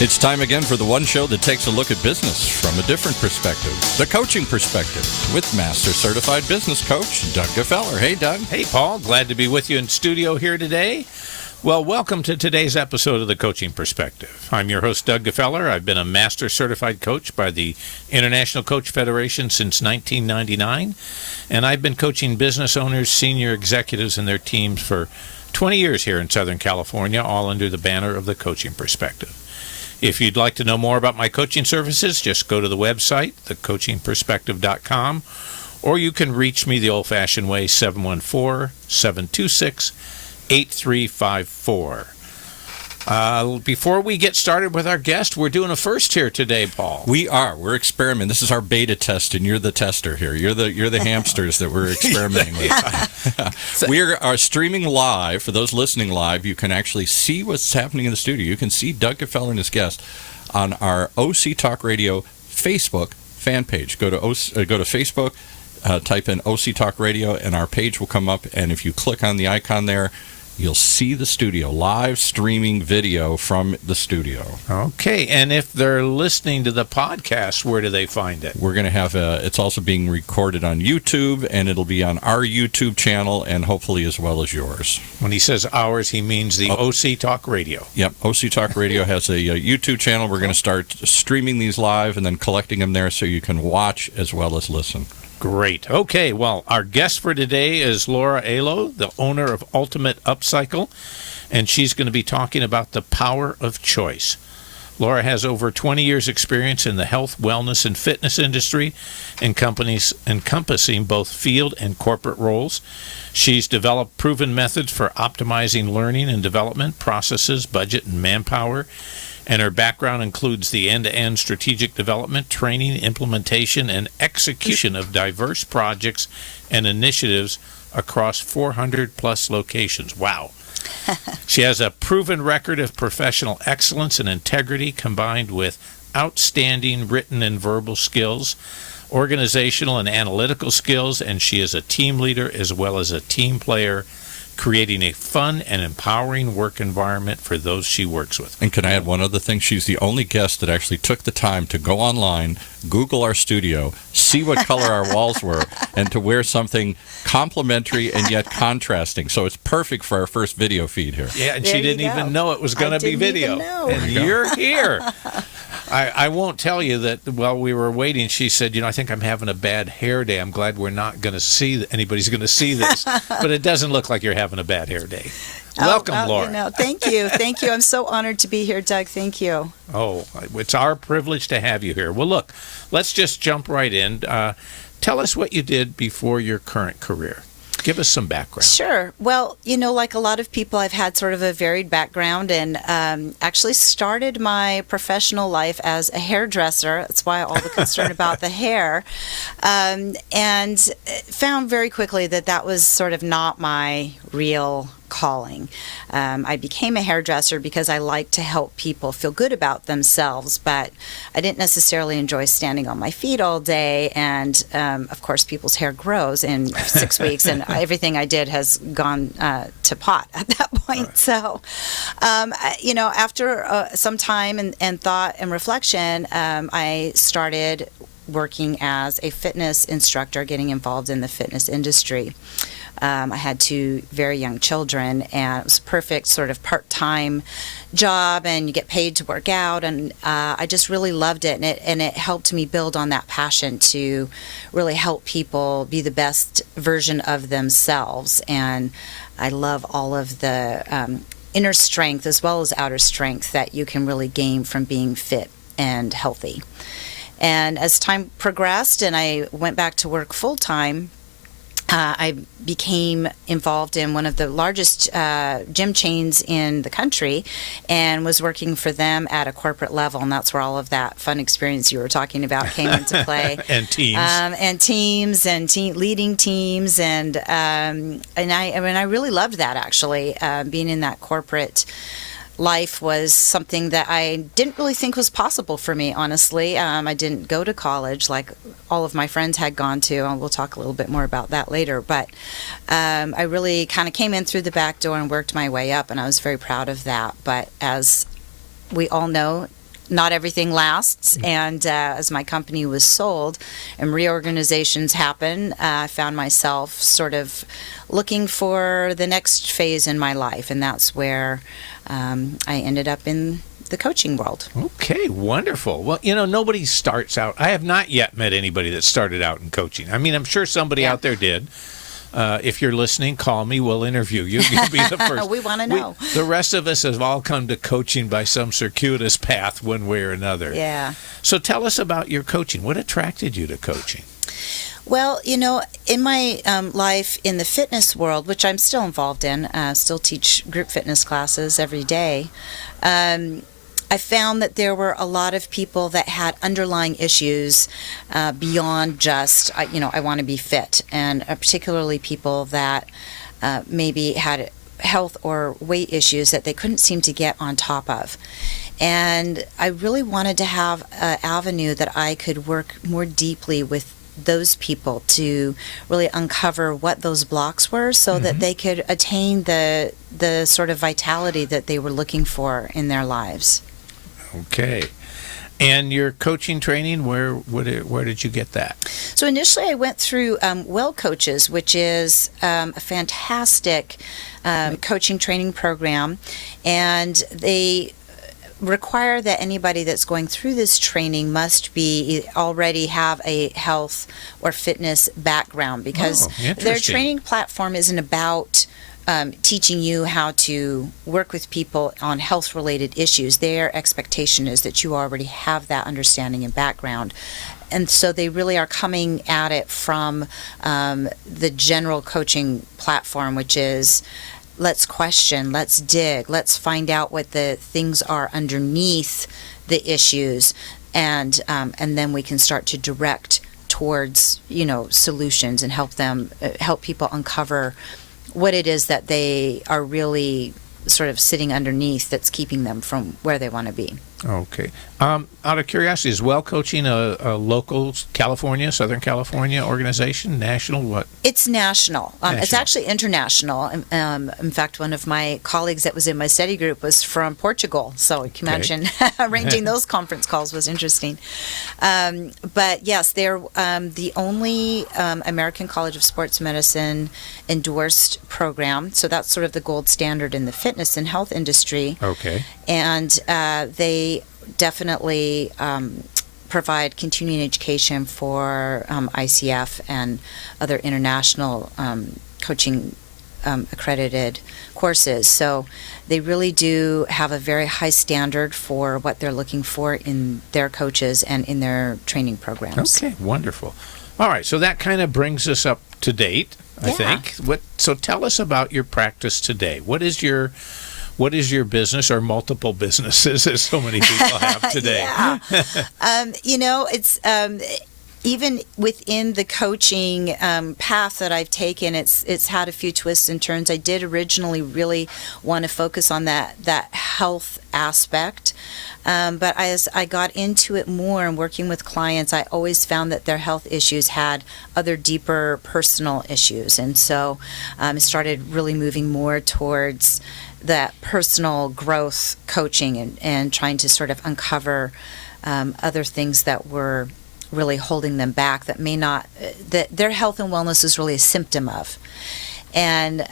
It's time again for the one show that takes a look at business from a different perspective, the coaching perspective, with Master Certified Business Coach Doug Gefeller. Hey, Doug. Hey, Paul. Glad to be with you in studio here today. Well, welcome to today's episode of The Coaching Perspective. I'm your host, Doug Gefeller. I've been a Master Certified Coach by the International Coach Federation since 1999, and I've been coaching business owners, senior executives, and their teams for 20 years here in Southern California, all under the banner of The Coaching Perspective. If you'd like to know more about my coaching services, just go to the website, thecoachingperspective.com, or you can reach me the old-fashioned way, 714-726-8354. Before we get started with our guest, we're doing a first here today, Paul. We are. We're experimenting. This is our beta test, and you're the tester here. You're the hamsters that we're experimenting with. We are streaming live. For those listening live, you can actually see what's happening in the studio. You can see Doug Gefeller and his guest on our OC Talk Radio Facebook fan page. Go to Facebook, type in OC Talk Radio, and our page will come up. And if you click on the icon there, you'll see the studio, live streaming video from the studio. Okay, and if they're listening to the podcast, where do they find it? We're going to have it's also being recorded on YouTube, and it'll be on our YouTube channel, and hopefully as well as yours. When he says ours, he means the OC Talk Radio. Yep, OC Talk Radio has a YouTube channel. We're going to start streaming these live and then collecting them there so you can watch as well as listen. Great. Okay, well, our guest for today is Laura Ello, the owner of Ultimate Upcycle, and she's going to be talking about the power of choice. Laura has over 20 years' experience in the health, wellness, and fitness industry, encompassing both field and corporate roles. She's developed proven methods for optimizing learning and development, processes, budget, and manpower. And her background includes the end-to-end strategic development, training, implementation, and execution of diverse projects and initiatives across 400-plus locations. Wow. She has a proven record of professional excellence and integrity combined with outstanding written and verbal skills, organizational and analytical skills, and she is a team leader as well as a team player, creating a fun and empowering work environment for those she works with. And can I add one other thing? She's the only guest that actually took the time to go online, Google our studio, see what color our walls were, and to wear something complimentary and yet contrasting. So it's perfect for our first video feed here. Yeah, and she didn't even know it was going to be video. And you're here. I won't tell you that while we were waiting, she said, I think I'm having a bad hair day. I'm glad we're not going to see anybody's going to see this. But it doesn't look like you're having a bad hair day. Welcome, Laura. Thank you. Thank you. I'm so honored to be here, Doug. Thank you. Oh, it's our privilege to have you here. Well, look, let's just jump right in. Tell us what you did before your current career. Give us some background. Sure. Well, like a lot of people, I've had sort of a varied background and actually started my professional life as a hairdresser. That's why all the concern about the hair. And found very quickly that was sort of not my real calling. I became a hairdresser because I like to help people feel good about themselves, but I didn't necessarily enjoy standing on my feet all day. And of course, people's hair grows in 6 weeks, and everything I did has gone to pot at that point. Right. So, after some time and thought and reflection, I started working as a fitness instructor, getting involved in the fitness industry. I had 2 very young children, and it was a perfect sort of part-time job, and you get paid to work out, and I just really loved it, and it helped me build on that passion to really help people be the best version of themselves. And I love all of the inner strength as well as outer strength that you can really gain from being fit and healthy. And as time progressed and I went back to work full-time, I became involved in one of the largest gym chains in the country and was working for them at a corporate level, and that's where all of that fun experience you were talking about came into play. And teams. Leading teams, and I really loved that, actually. Being in that corporate life was something that I didn't really think was possible for me, honestly. I didn't go to college like all of my friends had gone to, and we'll talk a little bit more about that later. But I really kind of came in through the back door and worked my way up, and I was very proud of that. But as we all know, not everything lasts. And as my company was sold and reorganizations happen, I found myself sort of looking for the next phase in my life. And that's where I ended up in the coaching world. Okay, wonderful. Well, nobody starts out. I have not yet met anybody that started out in coaching. I mean, I'm sure somebody out there did. If you're listening, call me. We'll interview you. You'll be the first. We want to know. The rest of us have all come to coaching by some circuitous path one way or another. Yeah. So tell us about your coaching. What attracted you to coaching? Well, in my life in the fitness world, which I'm still involved in, still teach group fitness classes every day, I found that there were a lot of people that had underlying issues beyond just, I want to be fit, and particularly people that maybe had health or weight issues that they couldn't seem to get on top of. And I really wanted to have an avenue that I could work more deeply with those people to really uncover what those blocks were so that they could attain the sort of vitality that they were looking for in their lives. Okay. And your coaching training, where did you get that? So initially I went through Well Coaches, which is a fantastic coaching training program, and they require that anybody that's going through this training must be already have a health or fitness background, because their training platform isn't about teaching you how to work with people on health-related issues. Their expectation is that you already have that understanding and background. And so they really are coming at it from the general coaching platform, which is let's question, let's dig, let's find out what the things are underneath the issues, and then we can start to direct towards solutions and help people uncover what it is that they are really sort of sitting underneath that's keeping them from where they want to be. Okay. Out of curiosity, is Well Coaching a local Southern California organization? National? What? It's national. It's actually international. In fact, one of my colleagues that was in my study group was from Portugal. So you can imagine arranging those conference calls was interesting. But yes, they're the only American College of Sports Medicine endorsed program. So that's sort of the gold standard in the fitness and health industry. Okay. And they definitely provide continuing education for ICF and other international coaching accredited courses. So they really do have a very high standard for what they're looking for in their coaches and in their training programs. Okay, wonderful. All right, so that kind of brings us up to date, I think. So tell us about your practice today. What is your business, or multiple businesses, as so many people have today? It's even within the coaching path that I've taken, it's had a few twists and turns. I did originally really want to focus on that health aspect, but as I got into it more and working with clients, I always found that their health issues had other deeper personal issues, and so I started really moving more towards that personal growth coaching and trying to sort of uncover other things that were really holding them back, that may not, that their health and wellness is really a symptom of. And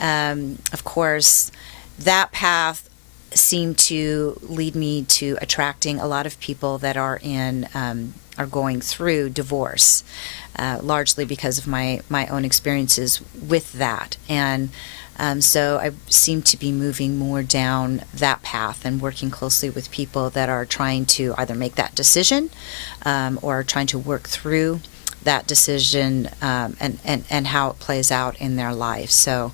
of course, that path seemed to lead me to attracting a lot of people that are going through divorce, largely because of my own experiences with that. And so I seem to be moving more down that path and working closely with people that are trying to either make that decision or trying to work through that decision and how it plays out in their life. So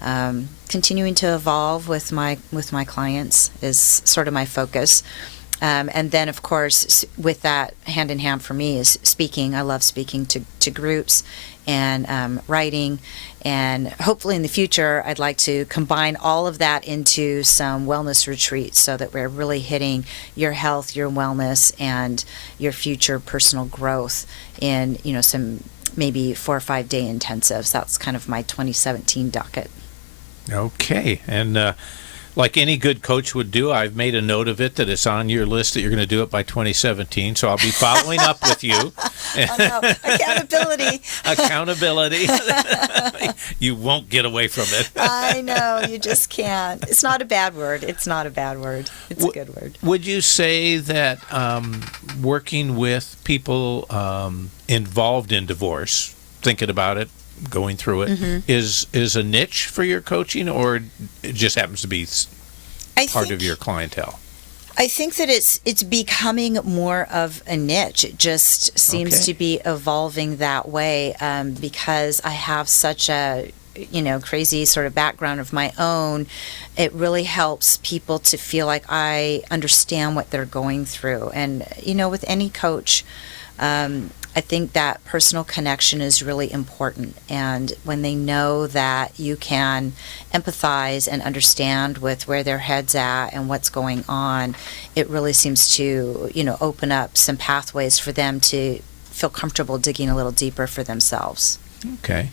continuing to evolve with my clients is sort of my focus. And then, of course, with that hand in hand for me is speaking. I love speaking to groups and writing. And hopefully in the future, I'd like to combine all of that into some wellness retreats so that we're really hitting your health, your wellness, and your future personal growth in, some maybe 4 or 5 day intensives. That's kind of my 2017 docket. Okay. And like any good coach would do, I've made a note of it that it's on your list that you're going to do it by 2017. So I'll be following up with you. Oh, no. Accountability. Accountability. You won't get away from it. I know. You just can't. It's not a bad word. It's not a bad word. It's a good word. Would you say that working with people involved in divorce, thinking about it, going through it, is a niche for your coaching, or it just happens to be part of your clientele? I think that it's becoming more of a niche. It just seems to be evolving that way, because I have such a crazy sort of background of my own. It really helps people to feel like I understand what they're going through. And with any coach, I think that personal connection is really important. And when they know that you can empathize and understand with where their head's at and what's going on, it really seems to, open up some pathways for them to feel comfortable digging a little deeper for themselves. Okay.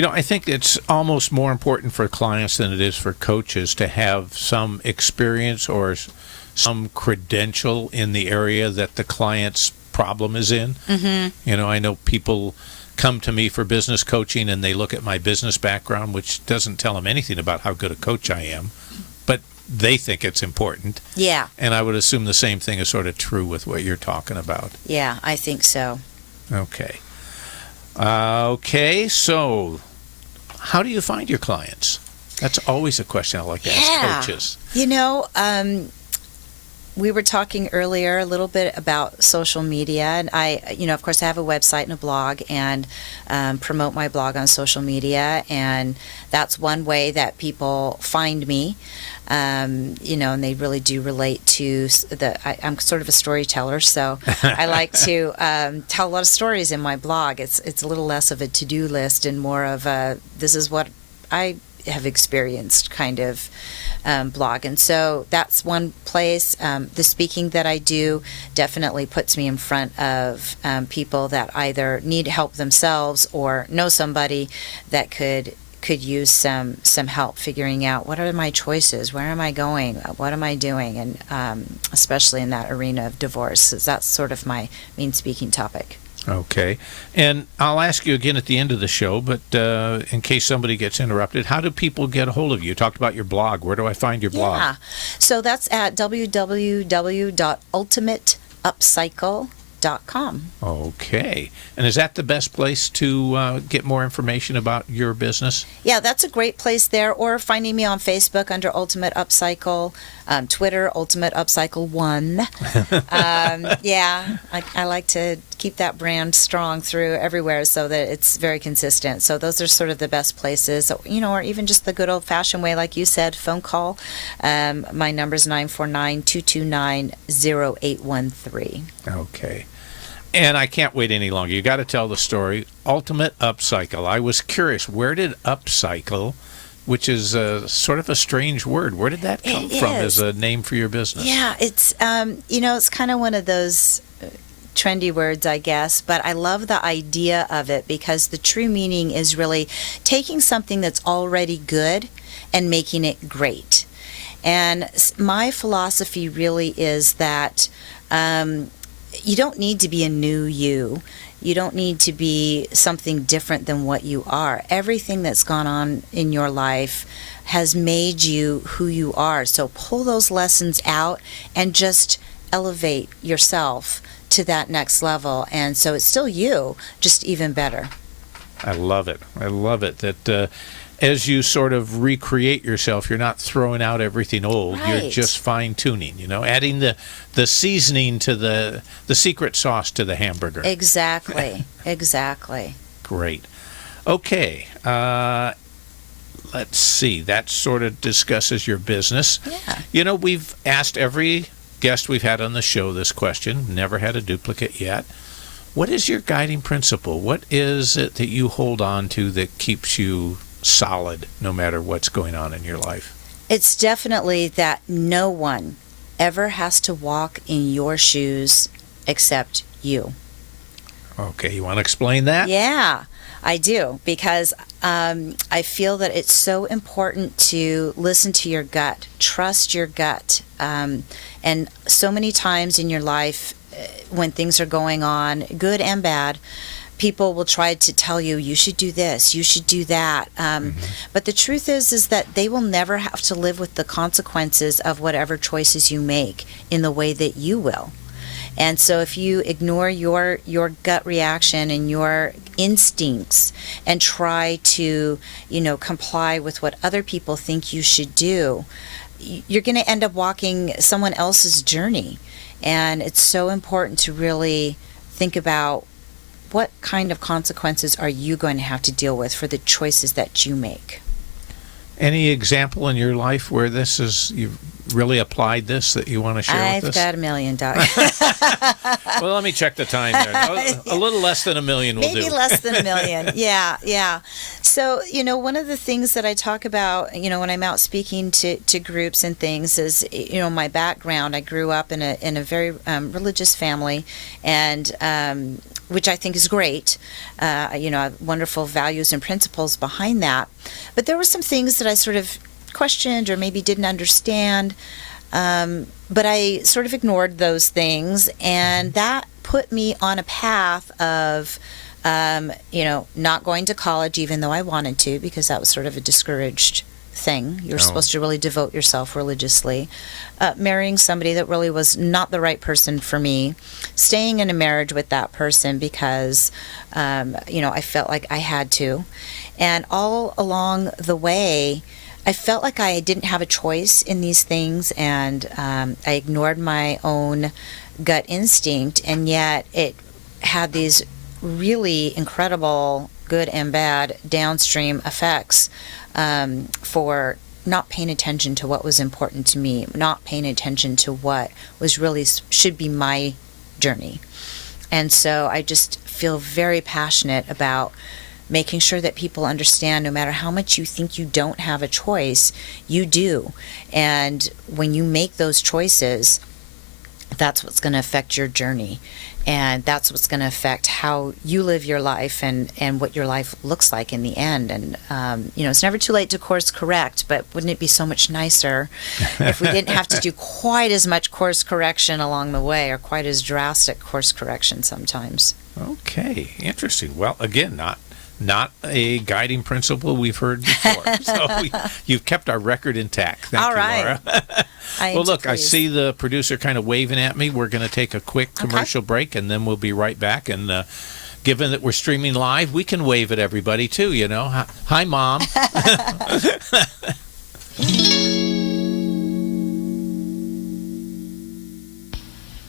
I think it's almost more important for clients than it is for coaches to have some experience or some credential in the area that the client's problem is in. I know people come to me for business coaching and they look at my business background, which doesn't tell them anything about how good a coach I am, but they think it's important. Yeah. And I would assume the same thing is sort of true with what you're talking about. Yeah, I think so. Okay. So how do you find your clients? That's always a question I like to ask coaches. We were talking earlier a little bit about social media, and I, of course, I have a website and a blog, and promote my blog on social media, and that's one way that people find me. And they really do relate to I'm sort of a storyteller, so I like to tell a lot of stories in my blog. It's a little less of a to-do list and more of a this is what I have experienced kind of blog. And so that's one place. The speaking that I do definitely puts me in front of people that either need help themselves or know somebody that could use some help figuring out what are my choices, where am I going, what am I doing, and especially in that arena of divorce, 'cause that's sort of my main speaking topic. Okay. And I'll ask you again at the end of the show, but in case somebody gets interrupted, how do people get a hold of you? You talked about your blog. Where do I find your blog? Yeah. So that's at www.ultimateupcycle.com. Okay. And is that the best place to get more information about your business? Yeah, that's a great place there. Or finding me on Facebook under Ultimate Upcycle, Twitter, Ultimate Upcycle 1. I like to keep that brand strong through everywhere so that it's very consistent. So those are sort of the best places, or even just the good old-fashioned way, like you said, phone call. My number's 949-229-0813. Okay. And I can't wait any longer. You got to tell the story. Ultimate Upcycle. I was curious, where did upcycle, which is sort of a strange word, where did that come from as a name for your business? Yeah, it's it's kind of one of those trendy words, I guess, but I love the idea of it because the true meaning is really taking something that's already good and making it great. And my philosophy really is that you don't need to be a new you. You don't need to be something different than what you are. Everything that's gone on in your life has made you who you are. So pull those lessons out and just elevate yourself to that next level. And so it's still you, just even better. I love it. I love it that as you sort of recreate yourself, you're not throwing out everything old. Right. You're just fine-tuning, adding the seasoning to the secret sauce to the hamburger. Exactly. Exactly. Great. Okay. Let's see. That sort of discusses your business. Yeah. We've asked every guest we've had on the show this question. Never had a duplicate yet. What is your guiding principle? What is it that you hold on to that keeps you solid no matter what's going on in your life? It's definitely that no one ever has to walk in your shoes except you. Okay, you want to explain that? Yeah, I do, because I feel that it's so important to listen to your gut, trust your gut. And so many times in your life, when things are going on, good and bad, people will try to tell you, you should do this, you should do that. But the truth is that they will never have to live with the consequences of whatever choices you make in the way that you will. And so if you ignore your gut reaction and your instincts and try to, comply with what other people think you should do, you're going to end up walking someone else's journey. And it's so important to really think about what kind of consequences are you going to have to deal with for the choices that you make. Any example in your life where you've really applied this that you want to share with us? I've got $1 million. Well, let me check the time there. A little less than $1 million will do. Maybe less than $1 million. Yeah. So, one of the things that I talk about, when I'm out speaking to groups and things is, my background. I grew up in a very religious family, and which I think is great. Wonderful values and principles behind that. But there were some things that I sort of questioned or maybe didn't understand. But I sort of ignored those things, and that put me on a path of, not going to college even though I wanted to, because that was sort of a discouraged thing. You're supposed to really devote yourself religiously. Marrying somebody that really was not the right person for me. Staying in a marriage with that person because, I felt like I had to. And all along the way, I felt like I didn't have a choice in these things, and I ignored my own gut instinct, and yet it had these really incredible, good and bad downstream effects for not paying attention to what was important to me, not paying attention to what was really should be my journey. And so I just feel very passionate about making sure that people understand no matter how much you think you don't have a choice, you do. And when you make those choices, that's what's going to affect your journey. And that's what's going to affect how you live your life and what your life looks like in the end. And, it's never too late to course correct, but wouldn't it be so much nicer if we didn't have to do quite as much course correction along the way, or quite as drastic course correction sometimes? Okay, interesting. Well, again, not a guiding principle we've heard before. So you've kept our record intact. Thank you, Laura. Well, look, I see the producer kind of waving at me. We're going to take a quick commercial break, and then we'll be right back. And given that we're streaming live, we can wave at everybody, too, Hi, Mom.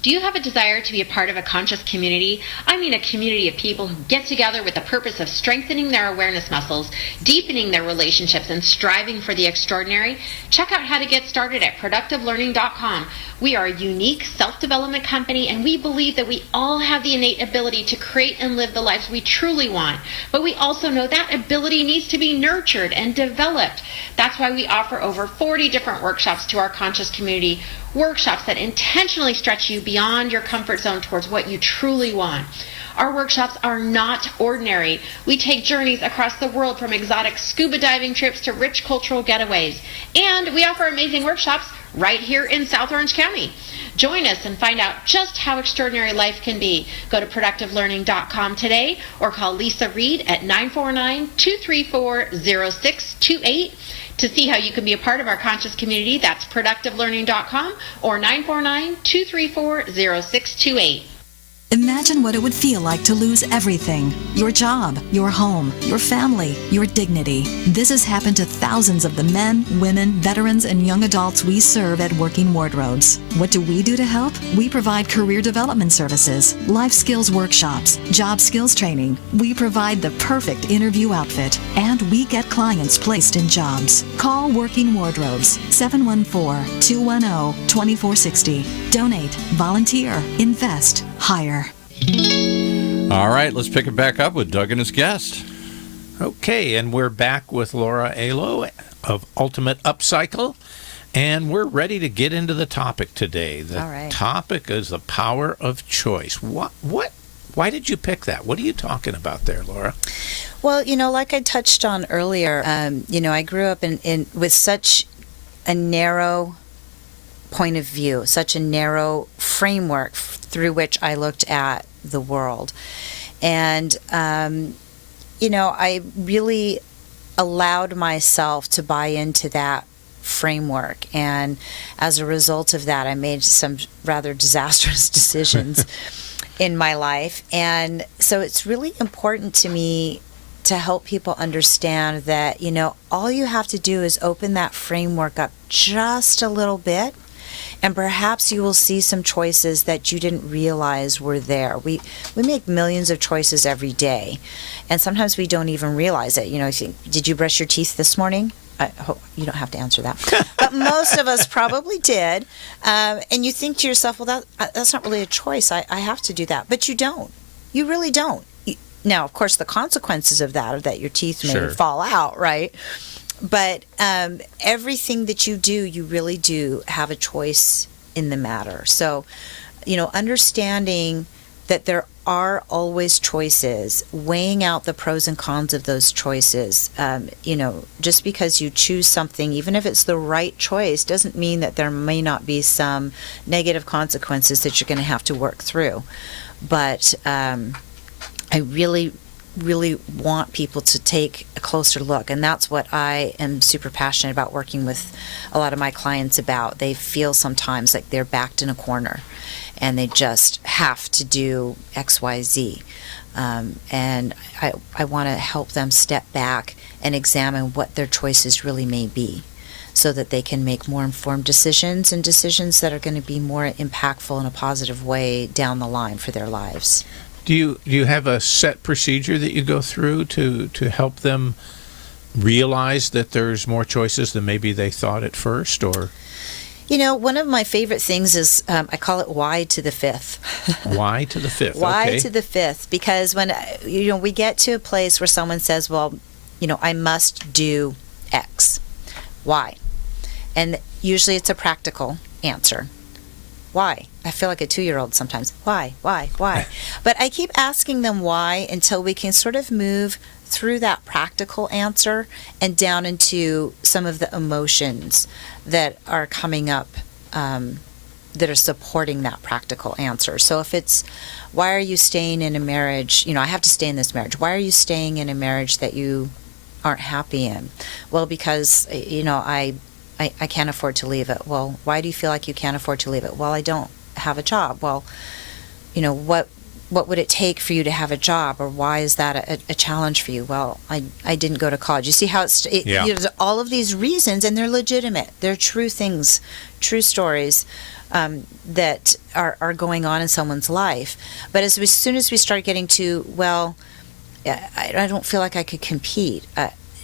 Do you have a desire to be a part of a conscious community? I mean a community of people who get together with the purpose of strengthening their awareness muscles, deepening their relationships, and striving for the extraordinary? Check out how to get started at productivelearning.com. We are a unique self-development company, and we believe that we all have the innate ability to create and live the lives we truly want. But we also know that ability needs to be nurtured and developed. That's why we offer over 40 different workshops to our conscious community, workshops that intentionally stretch you beyond your comfort zone towards what you truly want. Our workshops are not ordinary. We take journeys across the world, from exotic scuba diving trips to rich cultural getaways. And we offer amazing workshops right here in South Orange County. Join us and find out just how extraordinary life can be. Go to productivelearning.com today, or call Lisa Reed at 949-234-0628 to see how you can be a part of our conscious community. That's productivelearning.com or 949-234-0628. Imagine what it would feel like to lose everything. Your job, your home, your family, your dignity. This has happened to thousands of the men, women, veterans, and young adults we serve at Working Wardrobes. What do we do to help? We provide career development services, life skills workshops, job skills training. We provide the perfect interview outfit, and we get clients placed in jobs. Call Working Wardrobes, 714-210-2460. Donate, volunteer, invest, hire. All right, let's pick it back up with Doug and his guest. Okay, and we're back with Laura Ello of Ultimate Upcycle, and we're ready to get into the topic today. The All right. topic is the power of choice. What Why did you pick that? What are you talking about there, Laura? Well, like I touched on earlier, I grew up in with such a narrow point of view, such a narrow framework through which I looked at the world. And, I really allowed myself to buy into that framework. And as a result of that, I made some rather disastrous decisions in my life. And so it's really important to me to help people understand that, all you have to do is open that framework up just a little bit, and perhaps you will see some choices that you didn't realize were there. We make millions of choices every day, and sometimes we don't even realize it. Did you brush your teeth this morning? I hope you don't have to answer that. But most of us probably did. And you think to yourself, well, that's not really a choice. I have to do that. But you don't. You really don't. Now, of course, the consequences of that are that your teeth may fall out, right? But everything that you do, you really do have a choice in the matter. So, understanding that there are always choices, weighing out the pros and cons of those choices. Just because you choose something, even if it's the right choice, doesn't mean that there may not be some negative consequences that you're going to have to work through. But I really want people to take a closer look, and that's what I am super passionate about working with a lot of my clients about. They feel sometimes like they're backed in a corner and they just have to do XYZ. And I want to help them step back and examine what their choices really may be, so that they can make more informed decisions, and decisions that are going to be more impactful in a positive way down the line for their lives. Do you have a set procedure that you go through to help them realize that there's more choices than maybe they thought at first? Or one of my favorite things is I call it Y to the fifth. Y to the fifth. Y okay. to the fifth, because when we get to a place where someone says, well, I must do X. Why? And usually it's a practical answer. Why? I feel like a 2-year-old sometimes. Why? But I keep asking them why until we can sort of move through that practical answer and down into some of the emotions that are coming up that are supporting that practical answer. So if it's, why are you staying in a marriage? I have to stay in this marriage. Why are you staying in a marriage that you aren't happy in? Well, because, I can't afford to leave it. Well, why do you feel like you can't afford to leave it? Well, I don't have a job. Well, what would it take for you to have a job, or why is that a challenge for you? Well, I didn't go to college. You see how there's all of these reasons, and they're legitimate. They're true things, true stories that are going on in someone's life. But as soon as we start getting to, well, I don't feel like I could compete.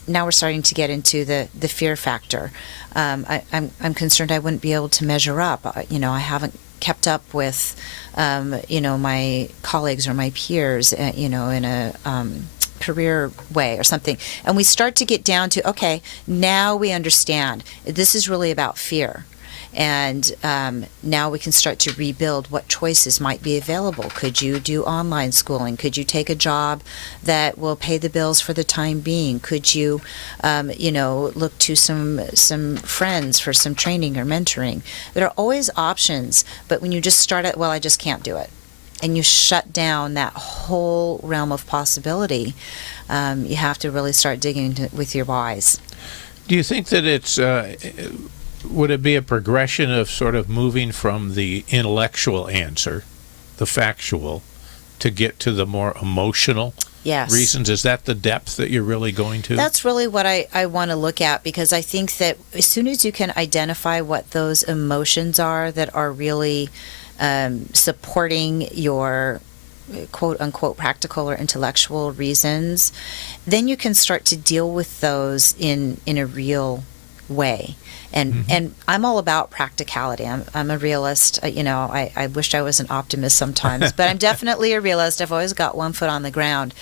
Now we're starting to get into the fear factor. I'm concerned I wouldn't be able to measure up. I haven't kept up with, my colleagues or my peers, in a career way or something. And we start to get down to, okay, now we understand. This is really about fear. And now we can start to rebuild what choices might be available. Could you do online schooling? Could you take a job that will pay the bills for the time being? Could you, look to some friends for some training or mentoring? There are always options, but when you just start at, well, I just can't do it, and you shut down that whole realm of possibility, you have to really start digging with your whys. Do you think that it's... would it be a progression of sort of moving from the intellectual answer, the factual, to get to the more emotional reasons? Is that the depth that you're really going to? That's really what I want to look at, because I think that as soon as you can identify what those emotions are that are really supporting your quote-unquote practical or intellectual reasons, then you can start to deal with those in a real way. And I'm all about practicality. I'm a realist. I wish I was an optimist sometimes, but I'm definitely a realist. I've always got one foot on the ground.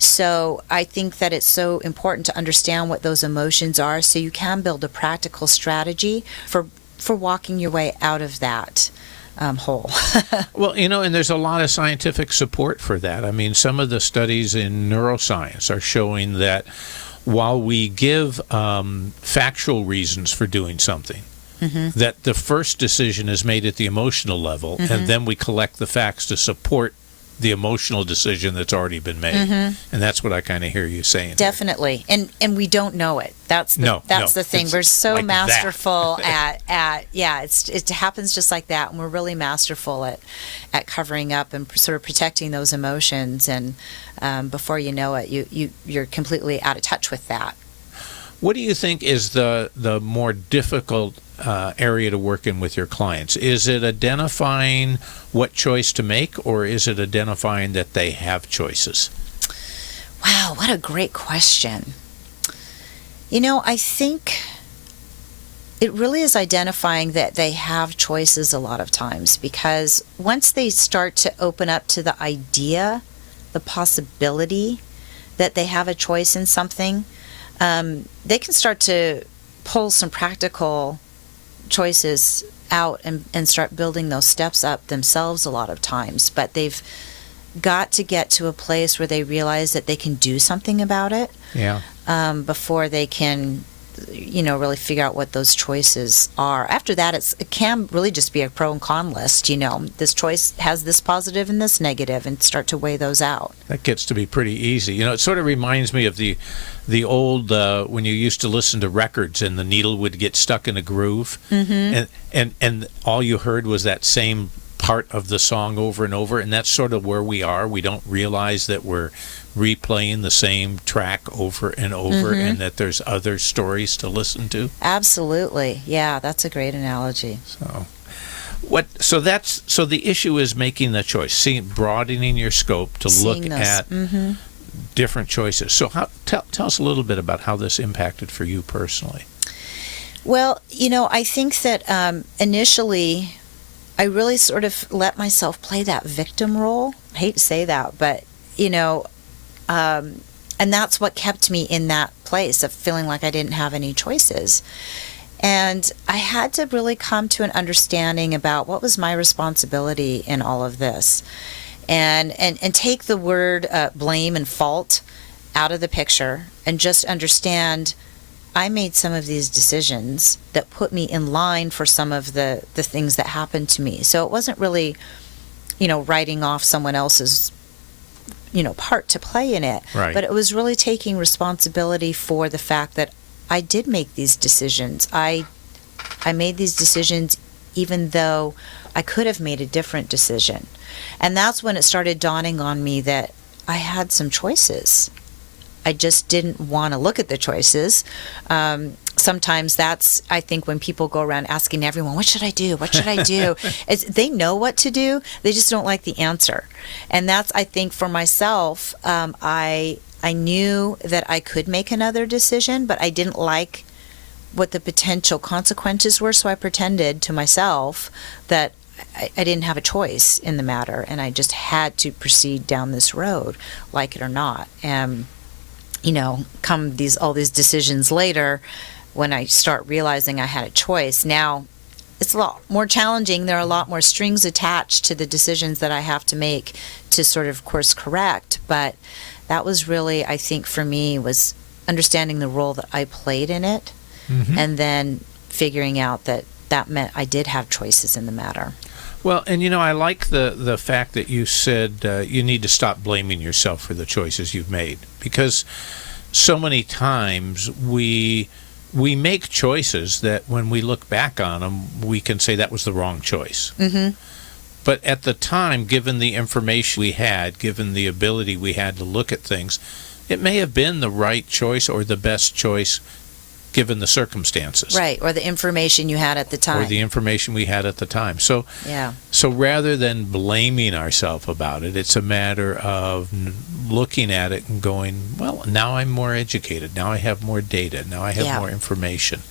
So I think that it's so important to understand what those emotions are, so you can build a practical strategy for walking your way out of that whole. Well, and there's a lot of scientific support for that. I mean, some of the studies in neuroscience are showing that while we give factual reasons for doing something, that the first decision is made at the emotional level, and then we collect the facts to support the emotional decision that's already been made. And that's what I kind of hear you saying. Definitely. And we don't know it. That's the thing. We're so like masterful at it happens just like that, and we're really masterful at covering up and sort of protecting those emotions, and before you know it, you're completely out of touch with that. What do you think is the more difficult area to work in with your clients? Is it identifying what choice to make, or is it identifying that they have choices? Wow, what a great question. I think it really is identifying that they have choices a lot of times, because once they start to open up to the idea, the possibility that they have a choice in something, they can start to pull some practical choices out and start building those steps up themselves a lot of times. But they've got to get to a place where they realize that they can do something about it before they can really figure out what those choices are. After that, it can really just be a pro and con list. This choice has this positive and this negative, and start to weigh those out. That gets to be pretty easy. It sort of reminds me of the old when you used to listen to records and the needle would get stuck in a groove, and all you heard was that same part of the song over and over, and that's sort of where we are. We don't realize that we're replaying the same track over and over, and that there's other stories to listen to. Absolutely. Yeah, that's a great analogy. So the issue is making the choice, broadening your scope to look at different choices. So tell us a little bit about how this impacted for you personally. Well, I think that initially I really sort of let myself play that victim role. I hate to say that, but and that's what kept me in that place of feeling like I didn't have any choices. And I had to really come to an understanding about what was my responsibility in all of this, and take the word blame and fault out of the picture, and just understand I made some of these decisions that put me in line for some of the things that happened to me. So it wasn't really, writing off someone else's part to play in it. Right. But it was really taking responsibility for the fact that I did make these decisions. I made these decisions even though I could have made a different decision. And that's when it started dawning on me that I had some choices. I just didn't want to look at the choices. Sometimes that's, I think, when people go around asking everyone, what should I do? What should I do? They know what to do. They just don't like the answer. And that's, I think, for myself, I knew that I could make another decision, but I didn't like what the potential consequences were. So I pretended to myself that I didn't have a choice in the matter, and I just had to proceed down this road, like it or not. And come all these decisions later, when I start realizing I had a choice, now it's a lot more challenging. There are a lot more strings attached to the decisions that I have to make to sort of course correct. But that was really, I think, for me, was understanding the role that I played in it, and then figuring out that meant I did have choices in the matter. Well, and I like the fact that you said you need to stop blaming yourself for the choices you've made, because so many times we make choices that when we look back on them, we can say that was the wrong choice. But at the time, given the information we had, given the ability we had to look at things, it may have been the right choice or the best choice given the circumstances. Right, or the information you had at the time. Or the information we had at the time. So rather than blaming ourselves about it, it's a matter of looking at it and going, well, now I'm more educated. Now I have more data. Now I have more information.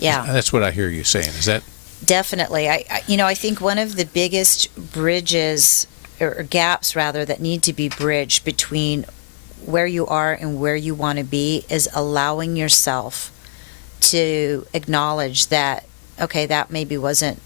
Yeah. That's what I hear you saying. Is that? Definitely. I think one of the biggest bridges, or gaps rather, that need to be bridged between where you are and where you want to be is allowing yourself to acknowledge that, okay, that maybe wasn't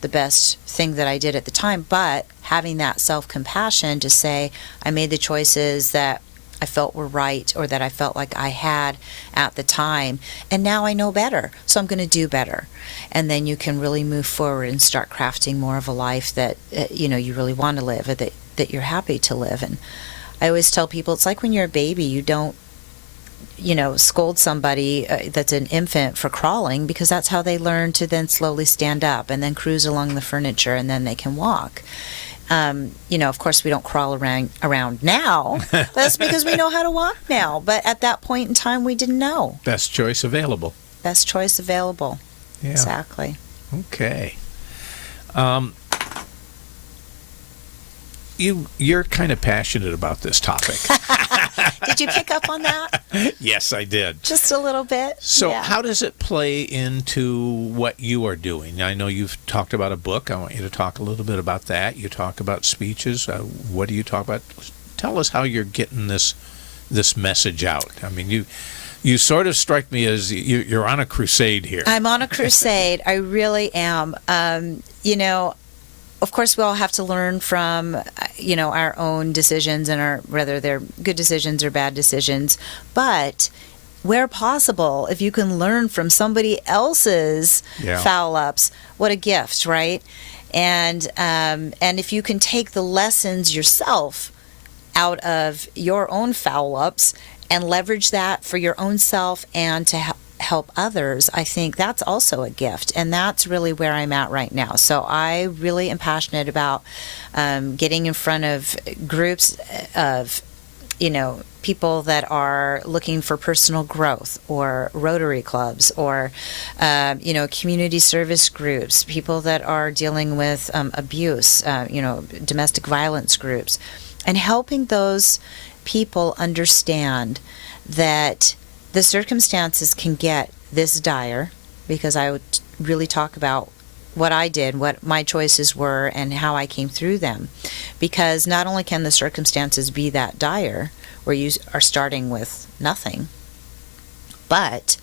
the best thing that I did at the time, but having that self-compassion to say, I made the choices that I felt were right or that I felt like I had at the time, and now I know better, so I'm going to do better. And then you can really move forward and start crafting more of a life that you really want to live, or that you're happy to live. And I always tell people, it's like when you're a baby, you don't scold somebody that's an infant for crawling, because that's how they learn to then slowly stand up and then cruise along the furniture, and then they can walk. Of course, we don't crawl around now. That's because we know how to walk now. But at that point in time, we didn't know. Best choice available. Best choice available. Yeah. Exactly. Okay. You're kind of passionate about this topic. Did you pick up on that? Yes, I did. Just a little bit. So Yeah. how does it play into what you are doing? I know you've talked about a book. I want you to talk a little bit about that. You talk about speeches. What do you talk about? Tell us how you're getting this message out. I mean, you sort of strike me as you're on a crusade here. I'm on a crusade. I really am. Of course, we all have to learn from, our own decisions, and whether they're good decisions or bad decisions. But where possible, if you can learn from somebody else's foul ups, what a gift, right? And if you can take the lessons yourself out of your own foul ups and leverage that for your own self and to help others, I think that's also a gift. And that's really where I'm at right now. So I really am passionate about getting in front of groups of people that are looking for personal growth, or Rotary clubs, or community service groups, people that are dealing with abuse, domestic violence groups, and helping those people understand that the circumstances can get this dire, because I would really talk about what I did, what my choices were, and how I came through them. Because not only can the circumstances be that dire, where you are starting with nothing, but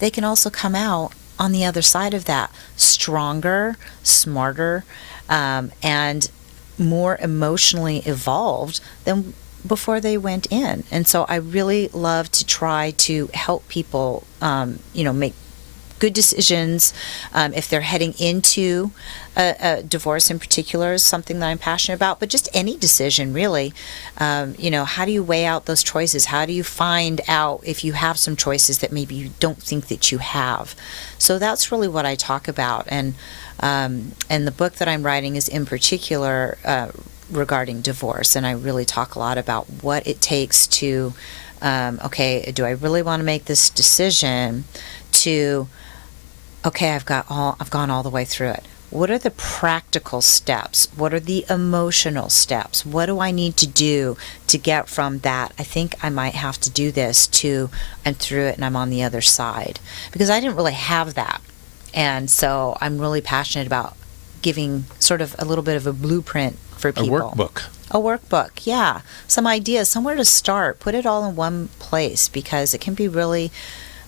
they can also come out on the other side of that stronger, smarter, and more emotionally evolved than before they went in. And so I really love to try to help people, make good decisions. If they're heading into a divorce in particular is something that I'm passionate about, but just any decision really. How do you weigh out those choices? How do you find out if you have some choices that maybe you don't think that you have? So that's really what I talk about. And the book that I'm writing is in particular regarding divorce, and I really talk a lot about what it takes to, do I really want to make this decision? To, I've gone all the way through it. What are the practical steps? What are the emotional steps? What do I need to do to get from that, I think I might have to do this, to I'm through it and I'm on the other side? Because I didn't really have that. And so I'm really passionate about giving sort of a little bit of a blueprint for people. A workbook, yeah. Some ideas, somewhere to start. Put it all in one place, because it can be really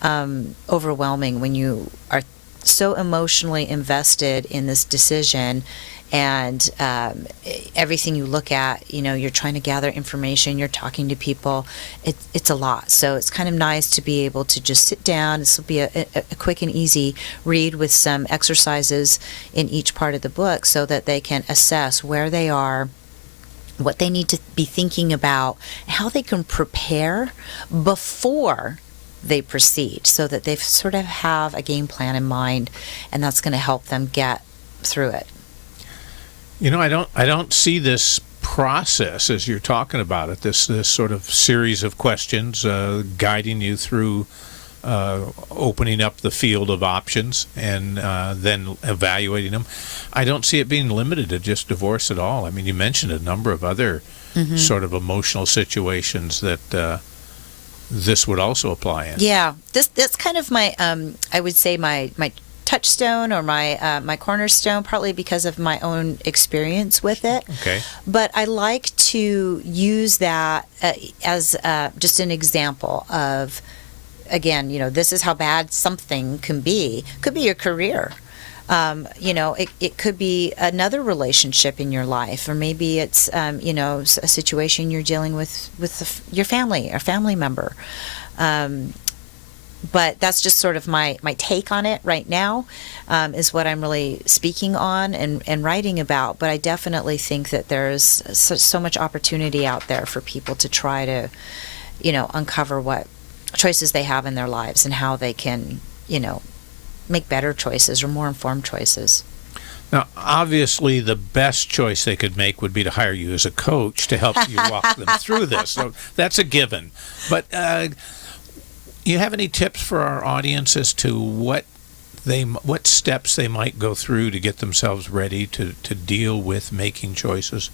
overwhelming when you are so emotionally invested in this decision, and everything you look at, you're trying to gather information, you're talking to people. It's a lot. So it's kind of nice to be able to just sit down. This will be a quick and easy read with some exercises in each part of the book, so that they can assess where they are, what they need to be thinking about, how they can prepare before they proceed, so that they sort of have a game plan in mind, and that's going to help them get through it. I don't see this process as you're talking about it, this sort of series of questions guiding you through opening up the field of options and then evaluating them. I don't see it being limited to just divorce at all. I mean, you mentioned a number of other sort of emotional situations that this would also apply in. Yeah, that's kind of my, I would say my touchstone, or my cornerstone, partly because of my own experience with it. Okay. But I like to use that as just an example of, again, this is how bad something can be. Could be your career. It could be another relationship in your life, or maybe it's, a situation you're dealing with your family or family member. But that's just sort of my take on it right now, is what I'm really speaking on and writing about. But I definitely think that there's so much opportunity out there for people to try to, uncover what choices they have in their lives and how they can, make better choices or more informed choices. Now, obviously, the best choice they could make would be to hire you as a coach to help you walk them through this. So that's a given. But you have any tips for our audience as to what steps they might go through to get themselves ready to deal with making choices?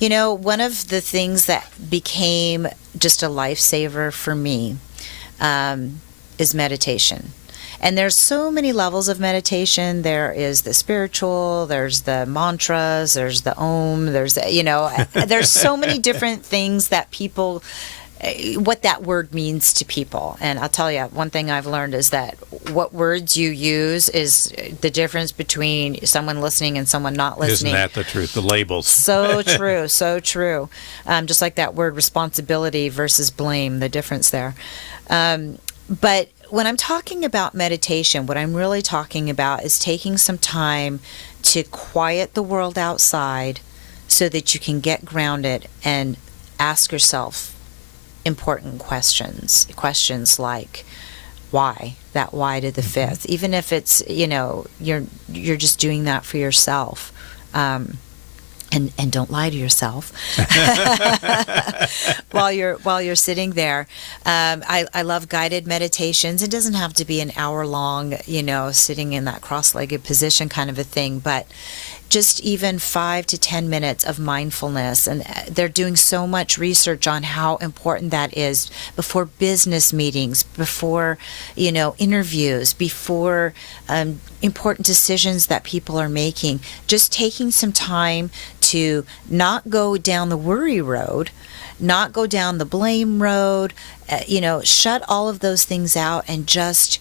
One of the things that became just a lifesaver for me is meditation. And there's so many levels of meditation. There is the spiritual, there's the mantras, there's the om, there's so many different things that people, what that word means to people. And I'll tell you, one thing I've learned is that what words you use is the difference between someone listening and someone not listening. Isn't that the truth? The labels. So true, so true. Just like that word responsibility versus blame, the difference there. But when I'm talking about meditation, what I'm really talking about is taking some time to quiet the world outside so that you can get grounded and ask yourself important questions. Questions like why? That why to the fifth. Even if it's, you're just doing that for yourself. And don't lie to yourself while you're sitting there. I love guided meditations. It doesn't have to be an hour long, sitting in that cross-legged position kind of a thing, but just even 5 to 10 minutes of mindfulness. And they're doing so much research on how important that is before business meetings, before, interviews, before important decisions that people are making. Just taking some time to not go down the worry road, not go down the blame road, shut all of those things out and just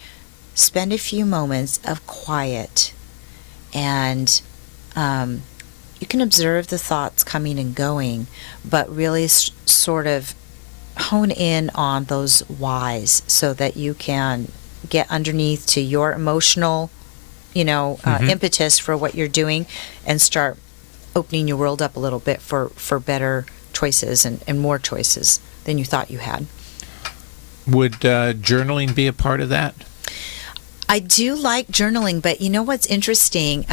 spend a few moments of quiet. And you can observe the thoughts coming and going, but really sort of hone in on those whys so that you can get underneath to your emotional, impetus for what you're doing and start opening your world up a little bit for better choices and more choices than you thought you had. Would journaling be a part of that? I do like journaling, but you know what's interesting?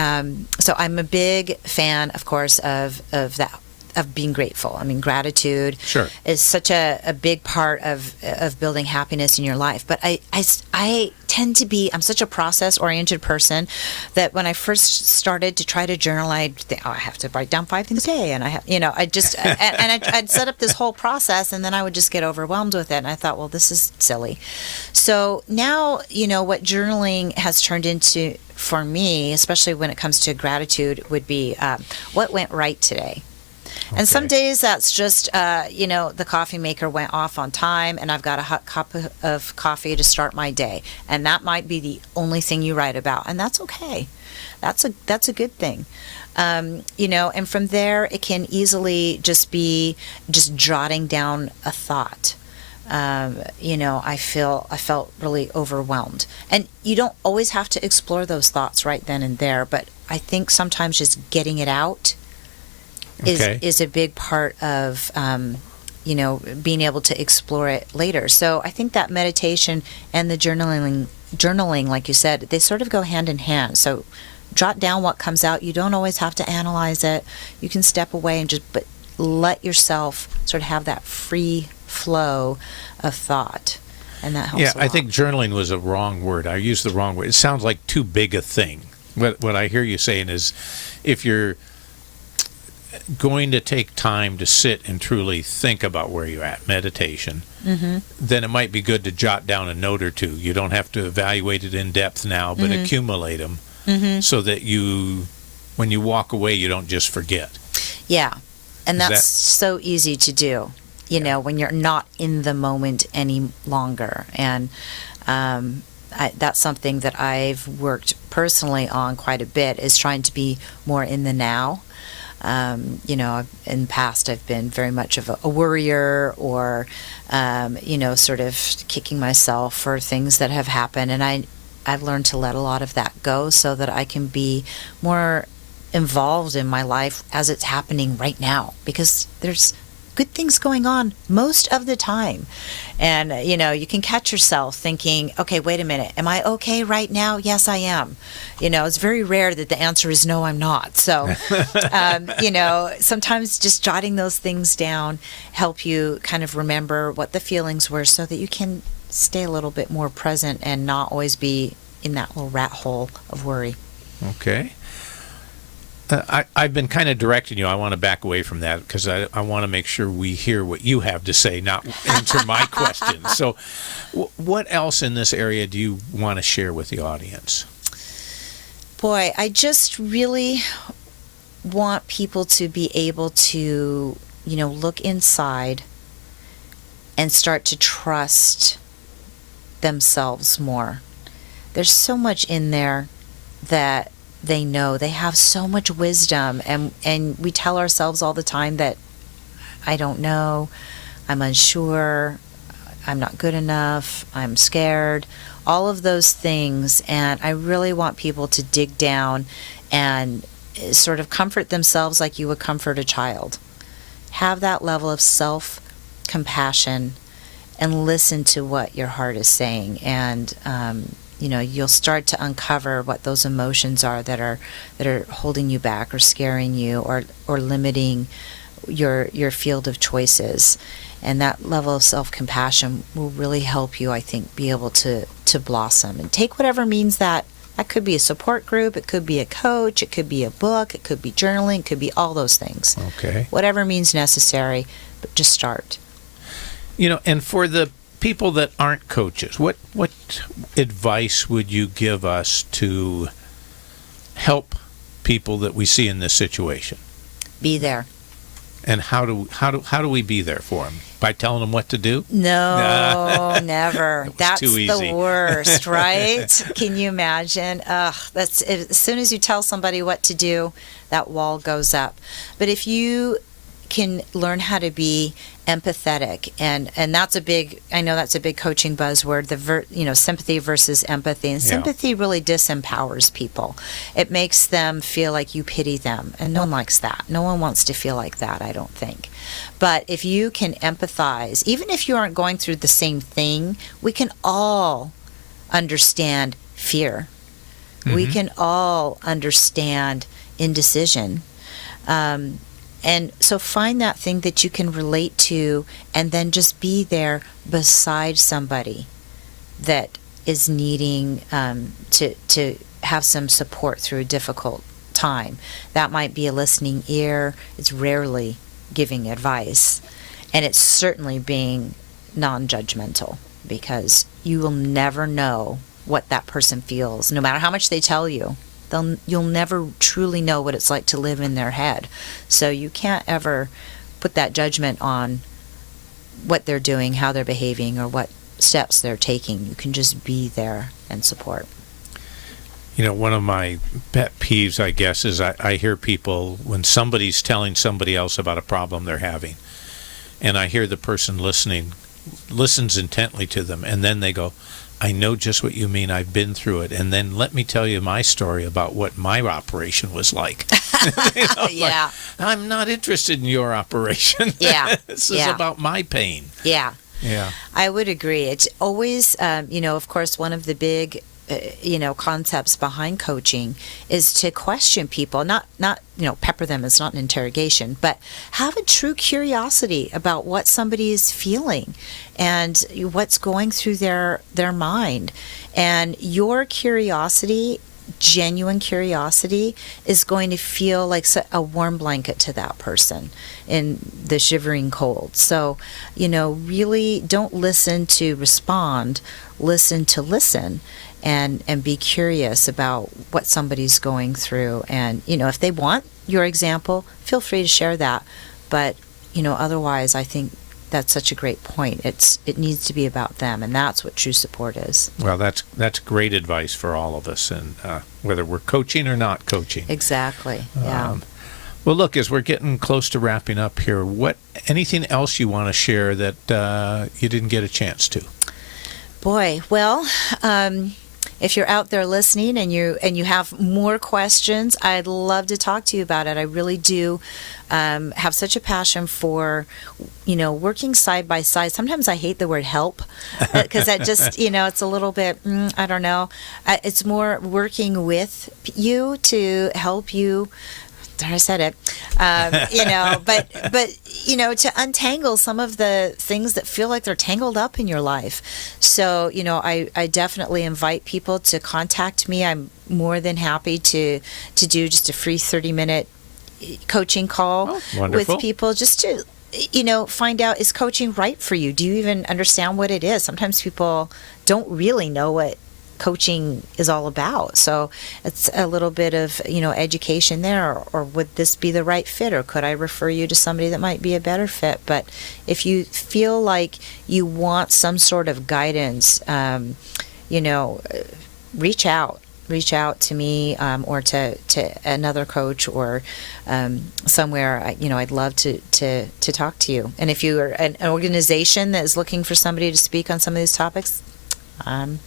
So I'm a big fan, of course, of that, of being grateful. I mean, gratitude is such a big part of building happiness in your life. But I tend to be, I'm such a process-oriented person that when I first started to try to journal, I'd think, I have to write down 5 things a day. And I have, I'd set up this whole process, and then I would just get overwhelmed with it. And I thought, well, this is silly. So now, what journaling has turned into for me, especially when it comes to gratitude, would be what went right today. And some days that's just, the coffee maker went off on time and I've got a hot cup of coffee to start my day. And that might be the only thing you write about. And that's okay. That's a good thing. And from there, it can easily just be just jotting down a thought. I felt really overwhelmed. And you don't always have to explore those thoughts right then and there. But I think sometimes just getting it out is a big part of, being able to explore it later. So I think that meditation and the journaling, like you said, they sort of go hand in hand. So jot down what comes out. You don't always have to analyze it. You can step away and but let yourself sort of have that free flow of thought. And that helps a lot. I think journaling was a wrong word. I used the wrong word. It sounds like too big a thing. What I hear you saying is if you're going to take time to sit and truly think about where you're at, meditation, then it might be good to jot down a note or two. You don't have to evaluate it in depth now, but accumulate them so that when you walk away, you don't just forget. Yeah, and that's so easy to do, when you're not in the moment any longer. And that's something that I've worked personally on quite a bit, is trying to be more in the now. You know, in the past, I've been very much of a worrier, or, you know, sort of kicking myself for things that have happened. And I've learned to let a lot of that go so that I can be more involved in my life as it's happening right now, because there's good things going on most of the time. And, you know, you can catch yourself thinking, okay, wait a minute, am I okay right now? Yes, I am. You know, it's very rare that the answer is no, I'm not. So, you know, sometimes just jotting those things down help you kind of remember what the feelings were, so that you can stay a little bit more present and not always be in that little rat hole of worry. Okay. I've been kind of directing you. I want to back away from that because I want to make sure we hear what you have to say, not answer my questions. So what else in this area do you want to share with the audience? Boy, I just really want people to be able to, you know, look inside and start to trust themselves more. There's so much in there that they know. They have so much wisdom, and we tell ourselves all the time that I don't know, I'm unsure, I'm not good enough, I'm scared, all of those things. And I really want people to dig down and sort of comfort themselves like you would comfort a child. Have that level of self-compassion and listen to what your heart is saying. And you know, you'll start to uncover what those emotions are that are holding you back, or scaring you, or limiting your field of choices. And that level of self-compassion will really help you, I think, be able to blossom and take whatever means that could be a support group, it could be a coach, it could be a book, it could be journaling, it could be all those things. Okay. Whatever means necessary, but just start. You know, and for the people that aren't coaches, what advice would you give us to help people that we see in this situation? Be there. And how do we be there for them? By telling them what to do? No, never. That's too easy. The worst, right? Can you imagine? That's as soon as you tell somebody what to do, that wall goes up. But if you can learn how to be empathetic, and that's a big, I know that's a big coaching buzzword, sympathy versus empathy. And sympathy really disempowers people. It makes them feel like you pity them, and no one likes that. No one wants to feel like that, I don't think. But if you can empathize, even if you aren't going through the same thing, we can all understand fear. Mm-hmm. We can all understand indecision. And so find that thing that you can relate to, and then just be there beside somebody that is needing to have some support through a difficult time. That might be a listening ear. It's rarely giving advice. And it's certainly being non-judgmental, because you will never know what that person feels, no matter how much they tell you. You'll never truly know what it's like to live in their head. So you can't ever put that judgment on what they're doing, how they're behaving, or what steps they're taking. You can just be there and support. You know, one of my pet peeves, I guess, is I hear people, when somebody's telling somebody else about a problem they're having, and I hear the person listens intently to them, and then they go, I know just what you mean. I've been through it. And then let me tell you my story about what my operation was like. Yeah. Like, I'm not interested in your operation. Yeah. This is about my pain. Yeah. Yeah. I would agree. It's always, of course, one of the big, concepts behind coaching is to question people, not pepper them. It's not an interrogation, but have a true curiosity about what somebody is feeling and what's going through their mind. And your curiosity, genuine curiosity, is going to feel like a warm blanket to that person in the shivering cold. So, really don't listen to respond, listen to listen. And be curious about what somebody's going through. And, if they want your example, feel free to share that. But, otherwise, I think that's such a great point. It needs to be about them, and that's what true support is. Well, that's great advice for all of us, and whether we're coaching or not coaching. Exactly. Yeah. Well, look, as we're getting close to wrapping up here, anything else you want to share that you didn't get a chance to? Boy, well, if you're out there listening and you have more questions, I'd love to talk to you about it. I really do have such a passion for, working side by side. Sometimes I hate the word help because that just, it's a little bit, I don't know. It's more working with you to help you. There, I said it. But to untangle some of the things that feel like they're tangled up in your life. So, I definitely invite people to contact me. I'm more than happy to do just a free 30-minute coaching call with people, just to find out, is coaching right for you? Do you even understand what it is? Sometimes people don't really know what coaching is all about. So it's a little bit of, education there, or would this be the right fit, or could I refer you to somebody that might be a better fit? But if you feel like you want some sort of guidance, reach out to me, or to another coach, or somewhere. I'd love to talk to you. And if you are an organization that is looking for somebody to speak on some of these topics, I'm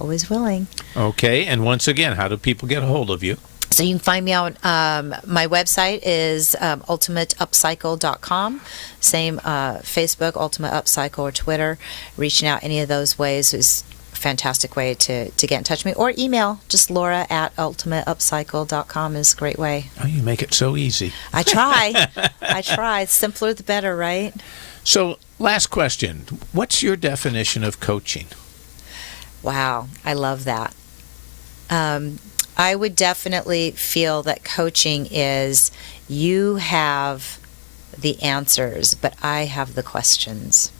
always willing. Okay, and once again, how do people get a hold of you? So you can find me on my website is ultimateupcycle.com. Same Facebook, Ultimate Upcycle, or Twitter. Reaching out any of those ways is a fantastic way to get in touch with me. Or email, just Laura@ultimateupcycle.com is a great way. Oh, you make it so easy. I try. Simpler the better, right? So, last question. What's your definition of coaching? Wow, I love that. I would definitely feel that coaching is, you have the answers, but I have the questions.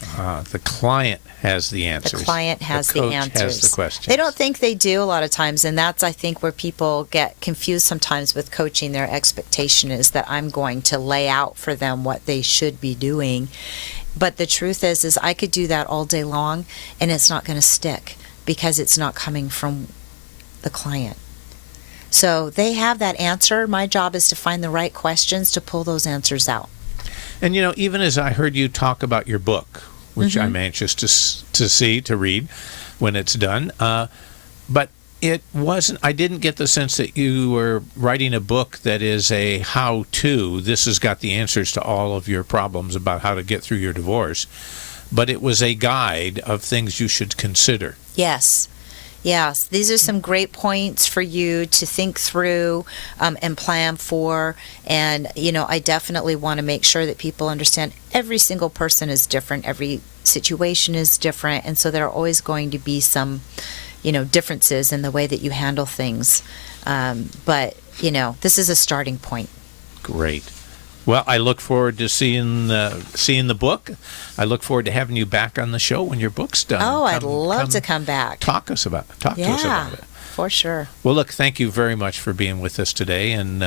The client has the answers. The client has the coach answers. has the questions. They don't think they do a lot of times, and that's, I think, where people get confused sometimes with coaching. Their expectation is that I'm going to lay out for them what they should be doing. But the truth is I could do that all day long, and it's not going to stick because it's not coming from the client. So they have that answer. My job is to find the right questions to pull those answers out. And, even as I heard you talk about your book, which I'm anxious to read when it's done, but I didn't get the sense that you were writing a book that is a how-to. This has got the answers to all of your problems about how to get through your divorce. But it was a guide of things you should consider. Yes. These are some great points for you to think through and plan for. And, I definitely want to make sure that people understand every single person is different. Every situation is different. And so there are always going to be some differences in the way that you handle things. But this is a starting point. Great. Well, I look forward to seeing the book. I look forward to having you back on the show when your book's done. Oh, I'd love to come back. Talk to us about it. For sure. Well, look, thank you very much for being with us today, and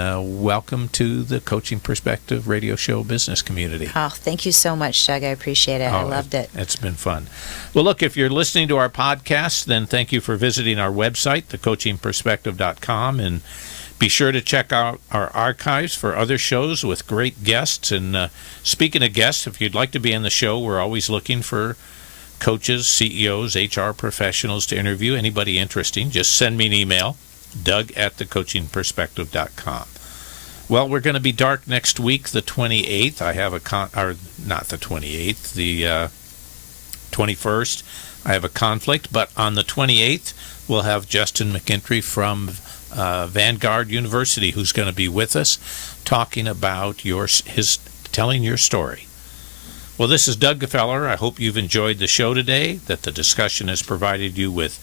welcome to the Coaching Perspective radio show business community. Oh, thank you so much, Doug. I appreciate it. I loved it. It's been fun. Well, look, if you're listening to our podcast, then thank you for visiting our website, thecoachingperspective.com, and be sure to check out our archives for other shows with great guests. And speaking of guests, if you'd like to be on the show, we're always looking for coaches, CEOs, HR professionals to interview. Anybody interesting, just send me an email, doug@thecoachingperspective.com. Well, we're going to be dark next week, the 28th. I have not the 28th, the 21st. I have a conflict, but on the 28th, we'll have Justin McIntry from Vanguard University, who's going to be with us, talking about telling your story. Well, this is Doug Gefeller. I hope you've enjoyed the show today, that the discussion has provided you with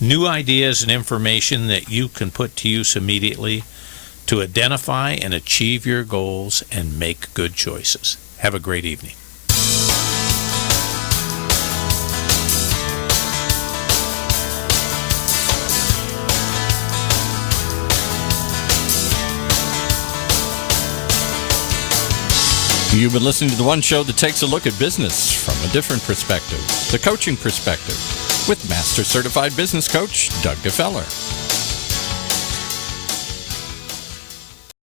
new ideas and information that you can put to use immediately to identify and achieve your goals and make good choices. Have a great evening. You've been listening to the one show that takes a look at business from a different perspective, the coaching perspective, with Master Certified Business Coach Doug Gefeller.